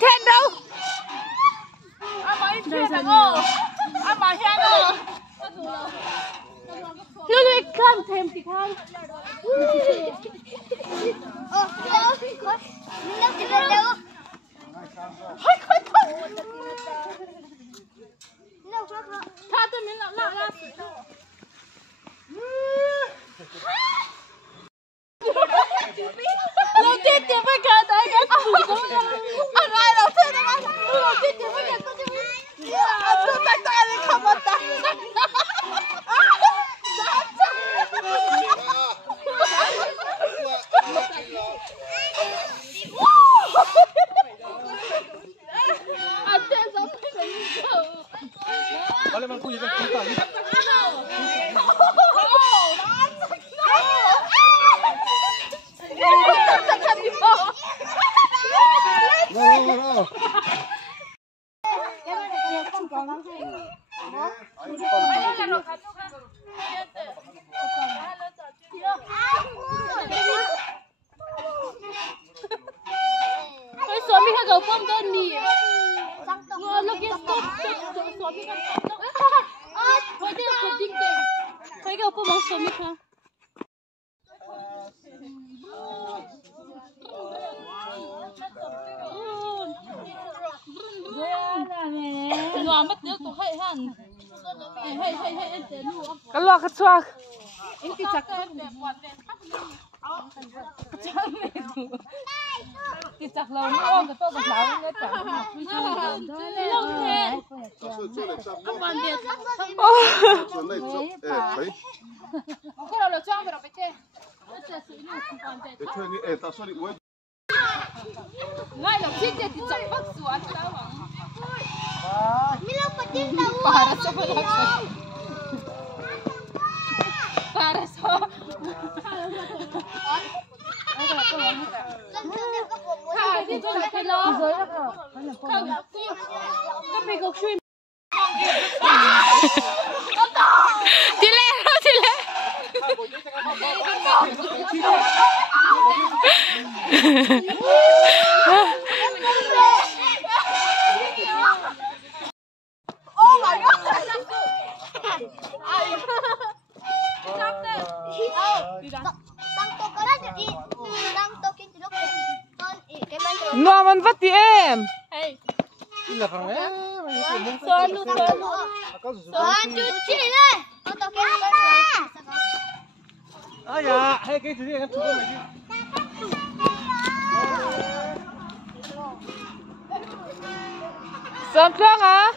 Thiên đâu? Anh Thiên đâu? Anh mà Hian đâu? Lui con thêm thì không. Tha tôi mình lạ lạ. Đầu tiên thì phải cả đấy cái cùi đó. Anh ai đầu tiên đó. Đầu tiên thì phải cả tôi đi. Anh tôi tay tay đi không ăn tay. Olha, mas cuida aqui, tá ali. Não. Ôi số mình hay gấu bông đơn mì. Ngồi lúc kia stop số mình hay stop. Thôi đi học đi kìa. Thấy gấu bông số mình ha. Ngồi mất nước của hay hẳn. Hay anh đến luôn. Cái loa cái xoa. Anh cái chắc thì chắc lâu nữa cái tôi còn lão nữa cả lâu thế các bạn biết cái đầu là cho vào bên trên ngay là thích thì chẳng bắt xuống đâu mà para sa balak para sa dito na hello kape ko shrimp Tile. oh my god Nó vẫn vắt thì em. hey Là thằng ấy. son chú chị đây À dạ, hay cái thứ gì em chụp này đi. Sơn Phương à?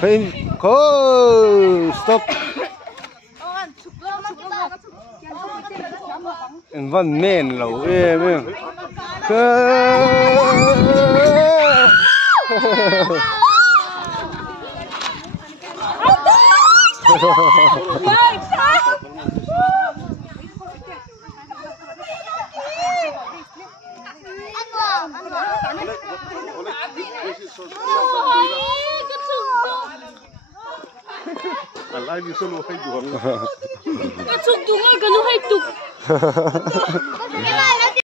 Hey, go, stop. Văn men lẩu em em. Alay di solo hay duhan. Cái chục đúng rồi, cái lúc hay tục.